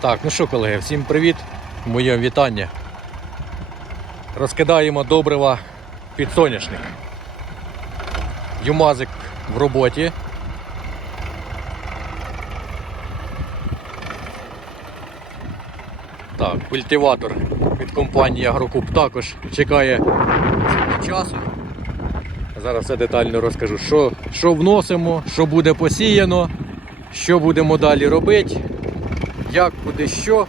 Так, ну що, колеги, всім привіт. Моє вітання. Розкидаємо добрива під соняшник. Юмазик в роботі. Так, культиватор від компанії Агрокуб також чекає часу. Зараз все детально розкажу, що, що вносимо, що буде посіяно, що будемо далі робити, як буде що.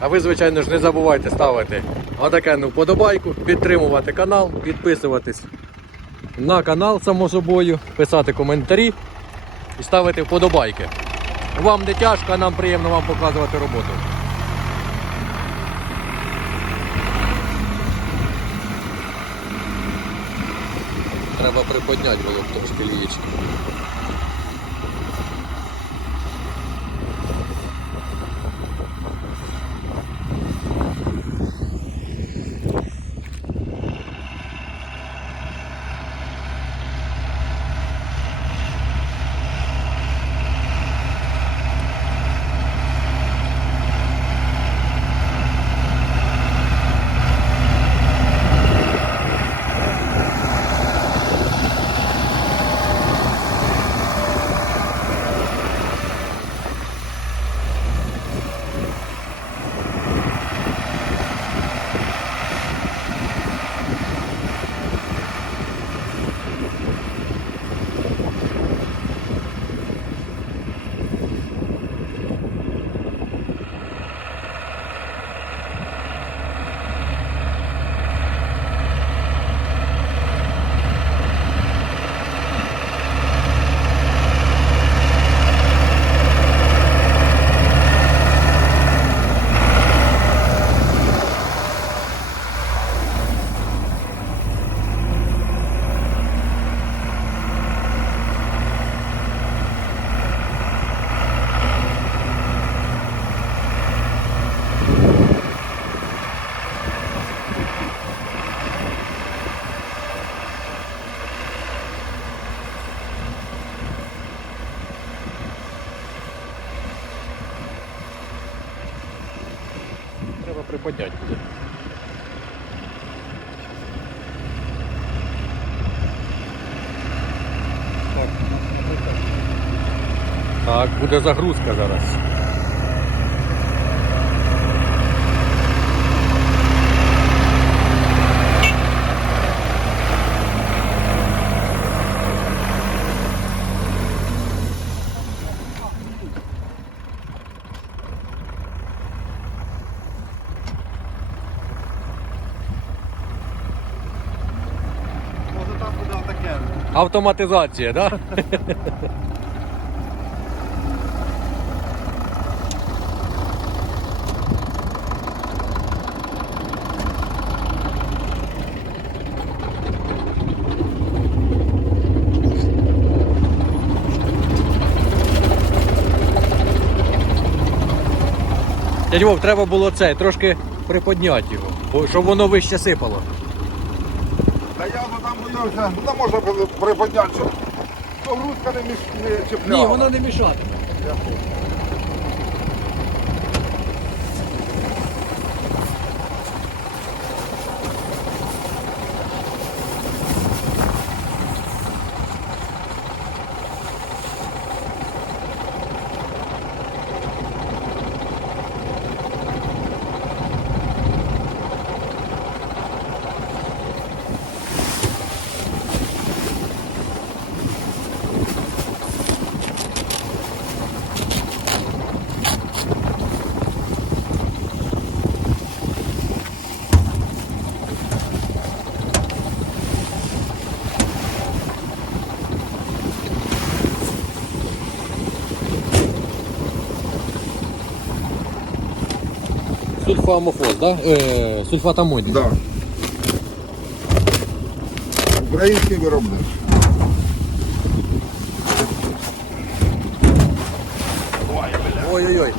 А ви, звичайно ж, не забувайте ставити отакенну вподобайку, підтримувати канал, підписуватись на канал, само собою, писати коментарі і ставити вподобайки. Вам не тяжко, а нам приємно вам показувати роботу. Треба приподняти було трошки лієчку. Приподняти буде. Так, буде загрузка зараз. Може там буде таке. Автоматизація? Да? Дядь Вов, треба було це, трошки приподняти його, щоб воно вище сипало. Я ну там боюся, ну можна було приподняти, щоб погрузка не, міш... не чіпляла. Ні, воно не мішатиме. Я понял. Сульфамофос, да? Е, сульфатамоді. Да. Український виробник. Ой-ой-ой.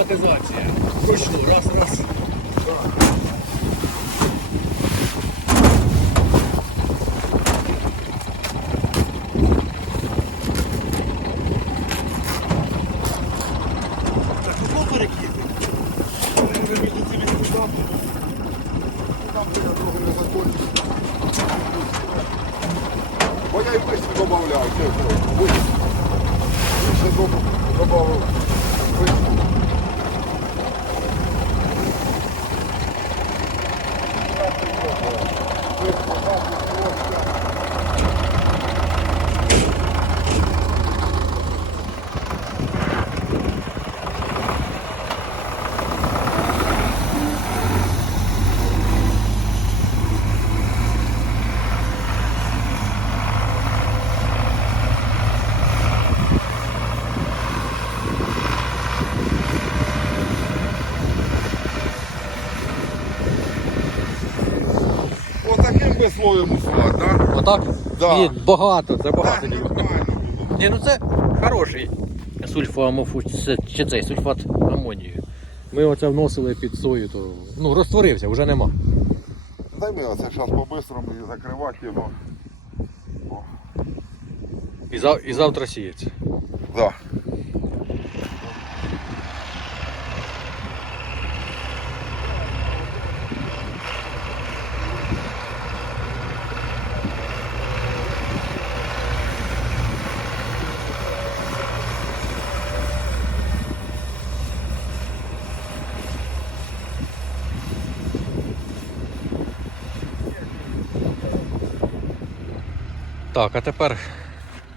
Автоматизація. Вручну, раз, раз. Так, кого перекиди? Ви між цими кутами. Там де я трохи не закончив. Бо я і вишні додавляю, це все. Вишні. Вишні додавив. Вишні. Отаким би слоєм услать, так? Отак? Да. Ні, багато, це багато. Так, нормально було. Ні, ну це хороший сульфоамофу, чи цей сульфат амонію. Ми оце вносили під сою, то ну розтворився, вже нема. Дай ми оце зараз по-бистрому і закривати його. І, зав, і завтра сіється. Да. Так, а тепер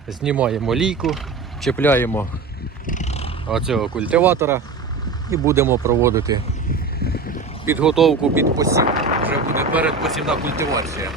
знімаємо лійку, чіпляємо оцього культиватора і будемо проводити підготовку під посів. Вже буде передпосівна культивація.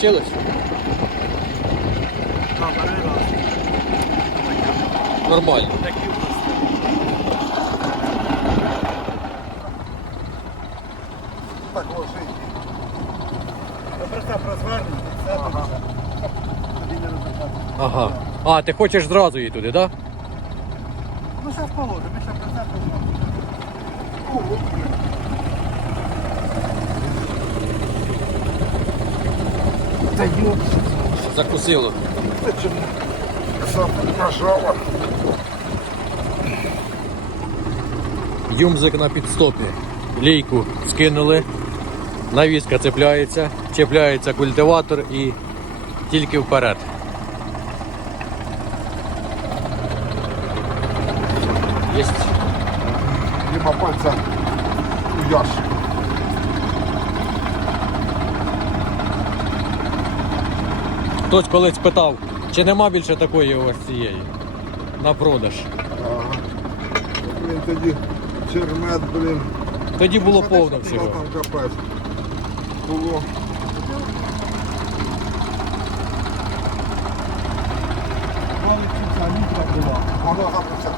Вийшло? Нормально. Так, ложи. Просто розвернути, не. Ага. А, ти хочеш зразу її туди, так? Да? Ну, зараз положимо, ми ще прицепимо. Та йоп, Закусило. це чому? Сам нажала. Юмзик на підстопі. Лійку скинули. Навіска цепляється, чіпляється культиватор і тільки вперед. Єсть. Нема пальця у ящик. Хтось колись питав, чи нема більше такої ось цієї на продаж. Ага. Блін, тоді чермет, блін. Тоді було Що повно десь всього. Там капець. Було. Ця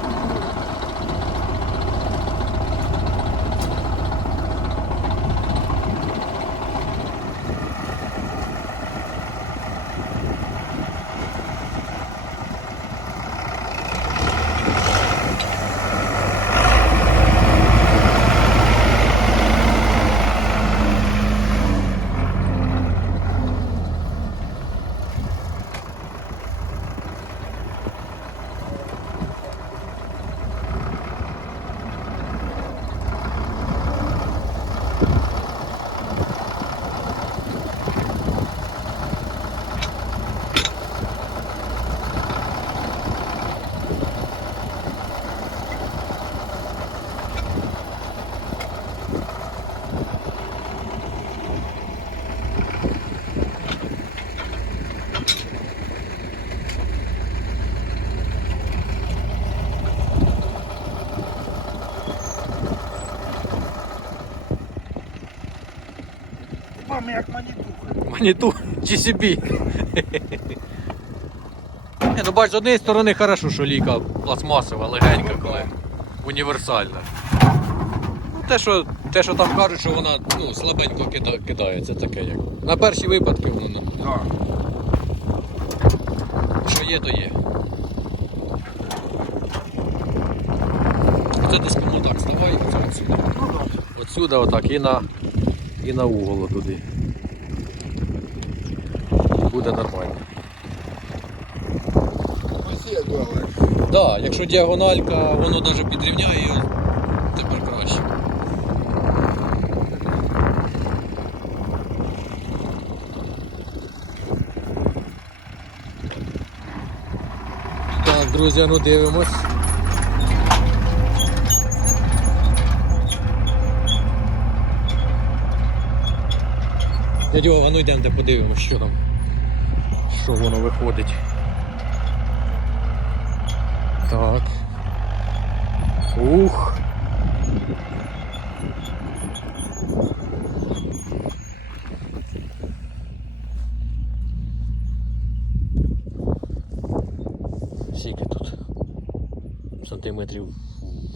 як манітуха. Маніту чи собі. Ну бач, з однієї сторони хорошо, що ліка пластмасова, легенька, коли універсальна. Ну, те, що, те, що там кажуть, що вона ну, слабенько кида, кидає, це таке як. На перші випадки воно не- Так. що є, то є. Це десь кому так ставай, оце отсюди. Ну. Отсюди отак і на, і на угол туди. Буде нормально. Так, да, якщо діагональка, воно навіть підрівняє, його, тепер краще. Так, друзі, ну дивимось. Дядьо, а ну йдемо, подивимось, що там. Що воно виходить. Так. Ух. Скільки тут? Сантиметрів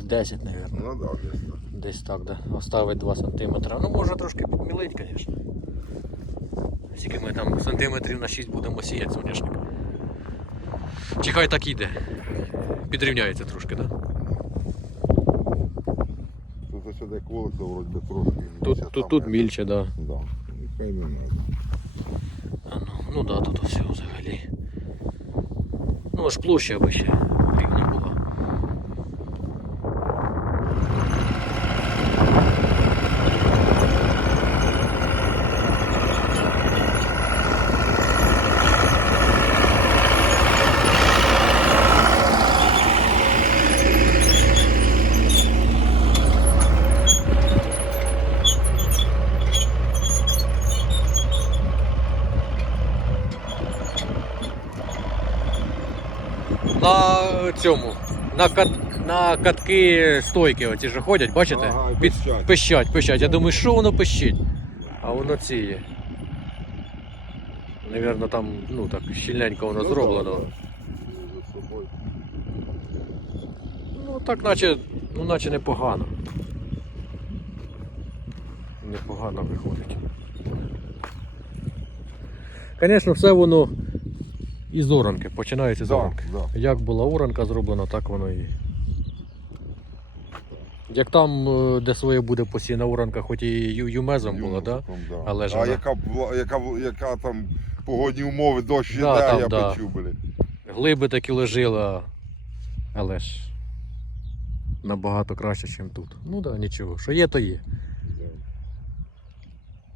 10, мабуть. Ну так, десь так. Десь так, да. Оставить 2 сантиметри. Ну можна трошки підмілить, звісно. Скільки ми там сантиметрів на 6 будемо сіяти соняшник. Чи хай так іде. Підрівняється трошки, так? Да? Тут сюди колесо вроді би трошки. Тут, більше, тут, тут мільче, да. Да. Ну, хай не. А ну, ну да, тут все взагалі. Ну аж площа аби ще рівна була. На цьому. На, кат, на катки стойки оці ж ходять, бачите? Ага, і Під, пищать. пищать, пищать. Я думаю, що воно пищить? А воно ці є. Навірно, там, ну так, щільненько воно Ну, зроблено. Ну так наче, ну наче непогано. Непогано виходить. Звісно, все воно із оранки, починається з Да, оранки. да. Як була оранка зроблена, так воно і. Як там, е, де своє буде посіяна оранка, хоч і ю- юмезом була, так? Юморком, да. Але ж а вона- яка, була- яка, яка там погодні умови, дощ іде, Да, там, я да. почув, блін. Глиби такі лежила, але ж набагато краще, ніж тут. Ну так, да, нічого. Що є, то є.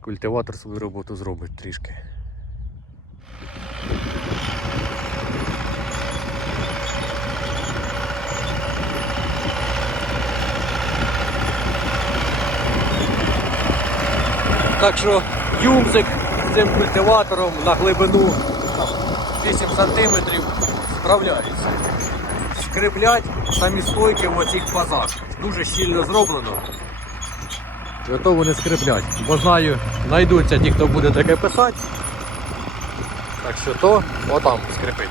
Культиватор свою роботу зробить трішки. Так що юмзик цим культиватором на глибину там, 8 см справляється. Скріплять самі стойки в оцих пазах. Дуже щільно зроблено. Зато вони скриплять. Бо знаю, знайдуться ті, хто буде таке писати. Так що то отам скрипить.